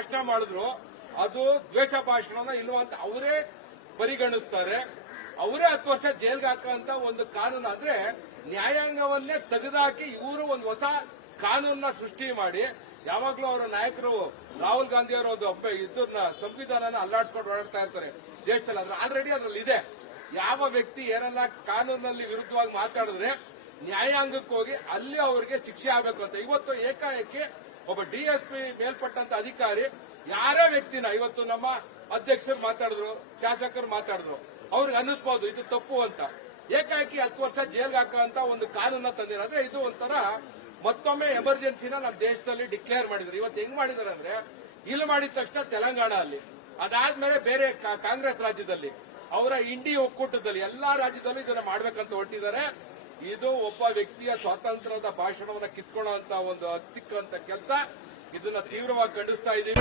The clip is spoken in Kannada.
ಭಾಷಣ ಮಾಡಿದ್ರು ಅದು ದ್ವೇಷ ಭಾಷಣ ಇಲ್ವಾ ಅಂತ ಅವರೇ ಪರಿಗಣಿಸ್ತಾರೆ. ಅವರೇ 10 ವರ್ಷ ಜೈಲ್ಗೆ ಹಾಕಂತ ಒಂದು ಕಾನೂನು ಅಂದ್ರೆ ನ್ಯಾಯಾಂಗವನ್ನೇ ತೆಗೆದುಹಾಕಿ ಇವರು ಒಂದು ಹೊಸ ಕಾನೂನನ್ನ ಸೃಷ್ಟಿ ಮಾಡಿ ಯಾವಾಗ್ಲೂ ಅವರ ನಾಯಕರು ರಾಹುಲ್ ಗಾಂಧಿ ಅವರ ಒಂದು ಇದನ್ನ ಸಂವಿಧಾನನ ಅಲ್ಲಾಡಿಸ್ಕೊಂಡು ಓಡಾಡ್ತಾ ಇರ್ತಾರೆ ದೇಶದಲ್ಲಿ. ಅದ್ರ ಆಲ್ರೆಡಿ ಅದ್ರಲ್ಲಿ ಇದೆ. ಯಾವ ವ್ಯಕ್ತಿ ಏನನ್ನ ಕಾನೂನಲ್ಲಿ ವಿರುದ್ಧವಾಗಿ ಮಾತಾಡಿದ್ರೆ ನ್ಯಾಯಾಂಗಕ್ಕೆ ಹೋಗಿ ಅಲ್ಲಿ ಅವರಿಗೆ ಶಿಕ್ಷೆ ಆಗಬೇಕು ಅಂತ ಇವತ್ತು ಏಕಾಏಕಿ ಒಬ್ಬ ಡಿಎಸ್ಪಿ ಮೇಲ್ಪಟ್ಟಂತ ಅಧಿಕಾರಿ ಯಾರೇ ವ್ಯಕ್ತಿನ ಇವತ್ತು ನಮ್ಮ ಅಧ್ಯಕ್ಷರು ಮಾತಾಡಿದ್ರು, ಶಾಸಕರು ಮಾತಾಡಿದ್ರು, ಅವ್ರಿಗೆ ಅನ್ನಿಸ್ಬಹುದು ಇದು ತಪ್ಪು ಅಂತ. ಏಕಾಏಕಿ 10 ವರ್ಷ ಜೈಲ್ಗೆ ಹಾಕುವಂತ ಒಂದು ಕಾನೂನ ತಂದಿರೋದ್ರೆ ಇದು ಒಂಥರ ಮತ್ತೊಮ್ಮೆ ಎಮರ್ಜೆನ್ಸಿನ ನಮ್ಮ ದೇಶದಲ್ಲಿ ಡಿಕ್ಲೇರ್ ಮಾಡಿದ್ರು. ಇವತ್ತು ಹೆಂಗ್ ಮಾಡಿದಾರೆ ಅಂದ್ರೆ ಇಲ್ಲಿ ಮಾಡಿದ ತಕ್ಷಣ ತೆಲಂಗಾಣ ಅಲ್ಲಿ, ಅದಾದ್ಮೇಲೆ ಬೇರೆ ಕಾಂಗ್ರೆಸ್ ರಾಜ್ಯದಲ್ಲಿ, ಅವರ ಇಂಡಿ ಒಕ್ಕೂಟದಲ್ಲಿ ಎಲ್ಲಾ ರಾಜ್ಯದಲ್ಲೂ ಇದನ್ನ ಮಾಡ್ಬೇಕಂತ ಹೊರಟಿದ್ದಾರೆ. ಇದು ಒಬ್ಬ ವ್ಯಕ್ತಿಯ ಸ್ವಾತಂತ್ರ್ಯದ ಭಾಷಣವನ್ನ ಕಿತ್ಕೊಳ್ಳುವಂತ ಒಂದು ಹತ್ತಿಕ್ಕಂತ ಕೆಲಸ. ಇದನ್ನ ತೀವ್ರವಾಗಿ ಖಂಡಿಸ್ತಾ ಇದ್ದೀವಿ.